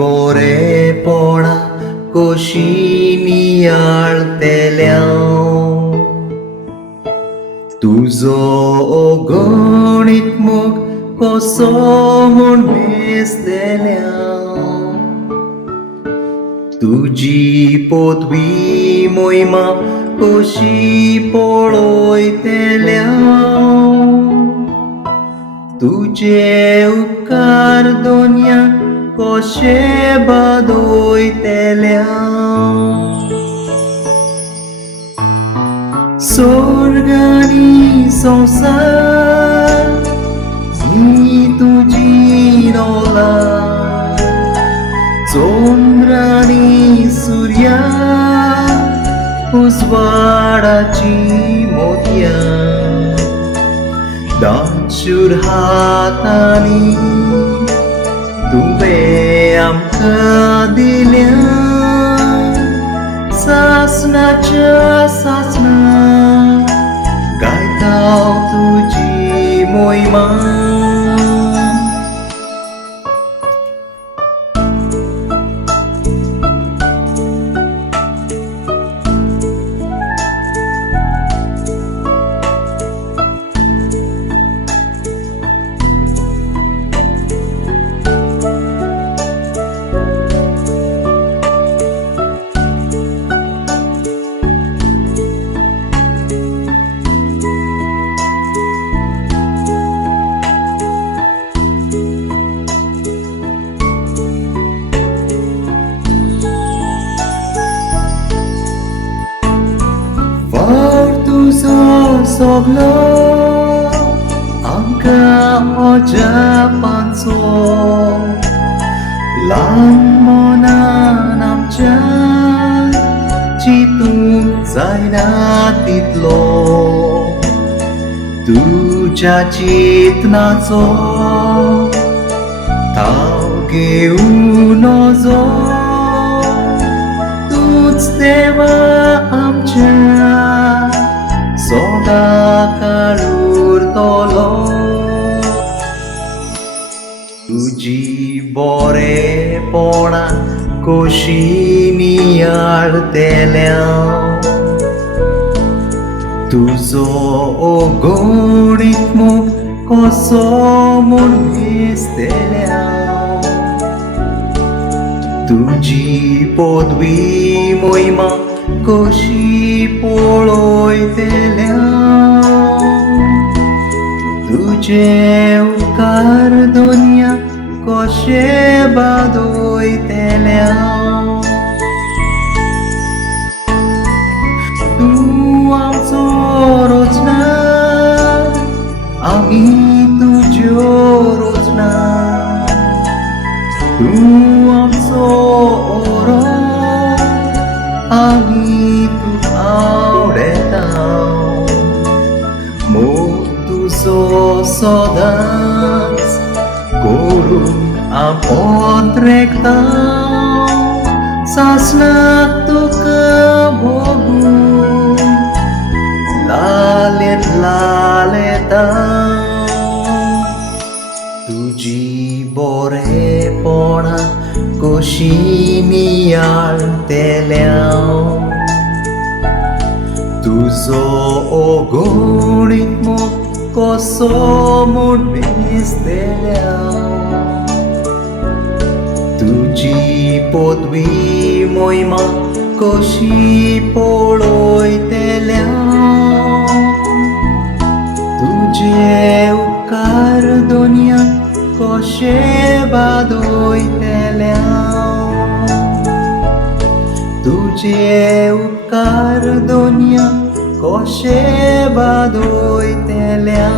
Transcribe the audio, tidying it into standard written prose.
बरेपणा कशी नियाळतेल्या तुजो अगणित मोग कसो म्हूण भेसतेल्या तुजी पदवी मोहिमा कशी पळयतेल्या तुझे उपकार दोनिया कशे बादयतेल्या स्वर्ग आनी संसार ही तुजी नोला चंद्र आनी सूर्या उजवाडाची मोतया दानशूर हातांनी तुवें आमकां दिल्या सासणाच्या सासणा गायता तुजी मोहिमा सगलो आमकां अजापांचो ल्हान मनान आमच्या चिंतूंक जायना तितलो तुज्या चिंतनाचो ताव घेवन वचो तूच देवा आमच्या सदाकाळ उरतलो तुजी बरेपणा कशी नियाळतेल्या तुजो अगणित मोग कसो म्हूण भेसतेल्या तुजी पदवी मोहिमा कशी पळयतेल्या तुझे उपकार दोनिया कशे बादयतेल्या तूं आमचो रोजनार आमी तुज्यो रोजनार तूं आमचो ओरो आमी तुका आवडटा मोग तुजो सदांच करूंक आपोत्रेकता सासणाक तुका भोगून लालेत लालेता तुजी बरेपणा कशी नियाळतेल्या तुजो अगणित मोग कसो म्हूण भेसतेल्या तुजी पदवी मोहिमा कशी पळयतेल्या तुझे उपकार दोनिया कशे बादयतेल्या तुझे उपकार दोनिया कशे बादयतेल्या